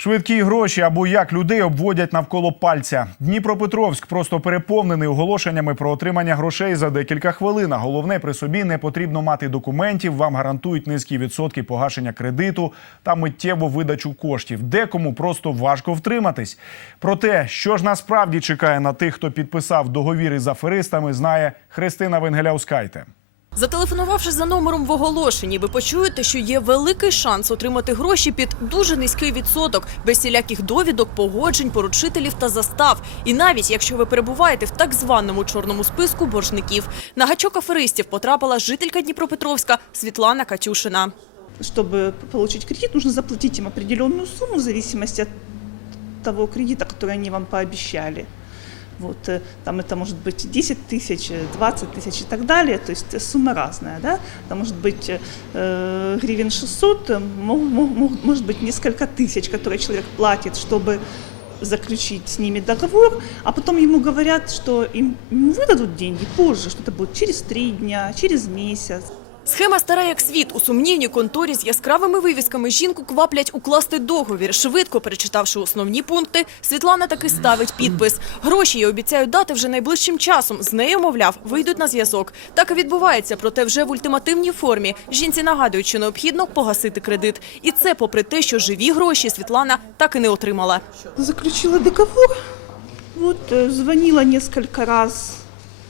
Швидкі гроші або як людей обводять навколо пальця. Дніпропетровськ просто переповнений оголошеннями про отримання грошей за декілька хвилин. Головне при собі не потрібно мати документів. Вам гарантують низькі відсотки погашення кредиту та миттєву видачу коштів. Декому просто важко втриматись. Про те, що ж насправді чекає на тих, хто підписав договір із аферистами, знає Христина Венгеляускайте. Зателефонувавши за номером в оголошенні, ви почуєте, що є великий шанс отримати гроші під дуже низький відсоток, без всіляких довідок, погоджень, поручителів та застав. І навіть якщо ви перебуваєте в так званому чорному списку боржників, на гачок аферистів потрапила жителька Дніпропетровська Світлана Катюшина. Чтобы получить кредит, нужно заплатить им определенную сумму в зависимости от того кредита, который они вам пообещали. Вот, э, там это может быть 10 тысяч, э, 20 тысяч и так далее, то есть э, сумма разная, да, это может быть э, гривен 600, э, мо- мо- мо- может быть несколько тысяч, которые человек платит, чтобы заключить с ними договор, а потом ему говорят, что им, ему выдадут деньги позже, что это будет через три дня, через месяц. Схема стара як світ. У сумнівній конторі з яскравими вивісками жінку кваплять укласти договір. Швидко перечитавши основні пункти, Світлана таки ставить підпис. Гроші їй обіцяють дати вже найближчим часом. З нею, мовляв, вийдуть на зв'язок. Так і відбувається, проте вже в ультимативній формі. Жінці нагадують, що необхідно погасити кредит. І це попри те, що живі гроші Світлана так і не отримала. заключила договор. Вот, э, звонила несколько раз. э,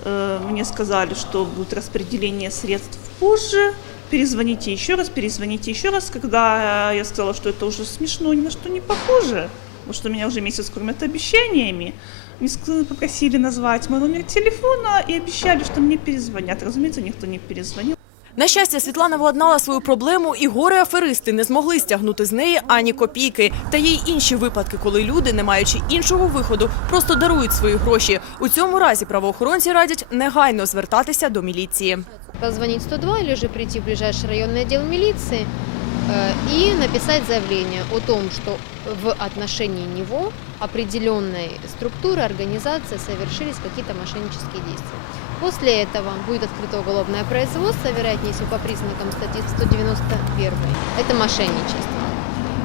Мне сказали, что будет распределение средств позже. Перезвоните еще раз, перезвоните еще раз. Когда э, я сказала, что это уже смешно, ни на что не похоже, потому что меня уже месяц кормят обещаниями, мне попросили назвать мой номер телефона и обещали, что мне перезвонят. Разумеется, никто не перезвонил. На щастя, Світлана владнала свою проблему, і горе-аферисти не змогли стягнути з неї ані копійки. Та є й інші випадки, коли люди, не маючи іншого виходу, просто дарують свої гроші. У цьому разі правоохоронці радять негайно звертатися до міліції. позвонить 102 або прийти в ближайший районний відділ э, и написать заявление о том, что в отношении него определенной структуры, организации совершились какие-то мошеннические действия. После этого будет открыто уголовное производство, вероятнее всего по признакам статьи 191. Это мошенничество.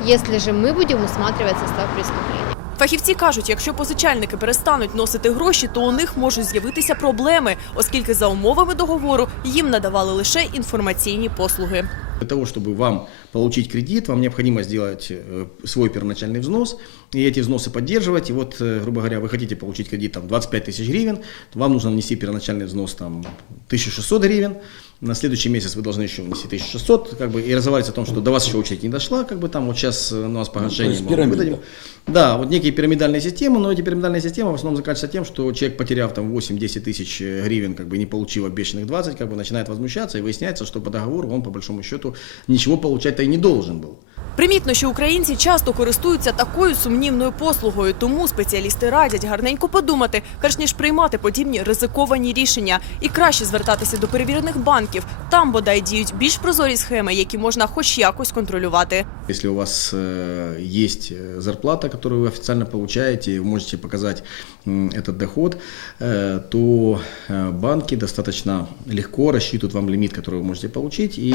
Если же мы будем усматривать состав преступления. Фахівці кажуть, якщо позичальники перестануть носити гроші, то у них можуть з'явитися проблеми, оскільки за умовами договору їм надавали лише інформаційні послуги. Для того, чтобы вам получить кредит, вам необходимо сделать э, свой первоначальный взнос, и эти взносы поддерживать. И вот, э, грубо говоря, вы хотите получить кредит там, 25 тысяч гривен, то вам нужно внести первоначальный взнос там, 1600 гривен. На следующий месяц вы должны еще внести 1600, как бы, и разговаривать о том, что до вас еще очередь не дошла, как бы там вот сейчас э, у нас погашение есть мы вам пирамида. выдадим. Да, вот некие пирамидальные системы, но эти пирамидальные системы в основном заканчиваются тем, что человек, потеряв там 8-10 тысяч э, гривен, как бы не получив обещанных 20, как бы начинает возмущаться, и выясняется, что по договору он по большому счету ничего получать-то и не должен был. Примітно, що українці часто користуються такою сумнівною послугою, тому спеціалісти радять гарненько подумати, перш ніж приймати подібні ризиковані рішення, і краще звертатися до перевірених банків. Там бодай діють більш прозорі схеми, які можна хоч якось контролювати. Если у вас э, есть э, зарплата, которую вы официально получаете, и вы можете показать м, этот доход, э, то э, банки достаточно легко рассчитывают вам лимит, который вы можете получить, и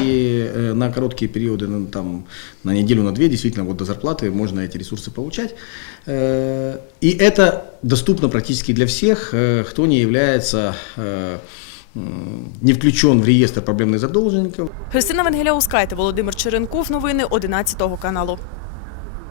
э, на короткие периоды, ну, там, на неделю, на две, действительно, вот до зарплаты можно эти ресурсы получать. Э, И это доступно практически для всех, э, кто не является э, м, не включен в реестр проблемных задолженников. Христина Венгеляускайте, Володимир Черенков. Новини 11 каналу.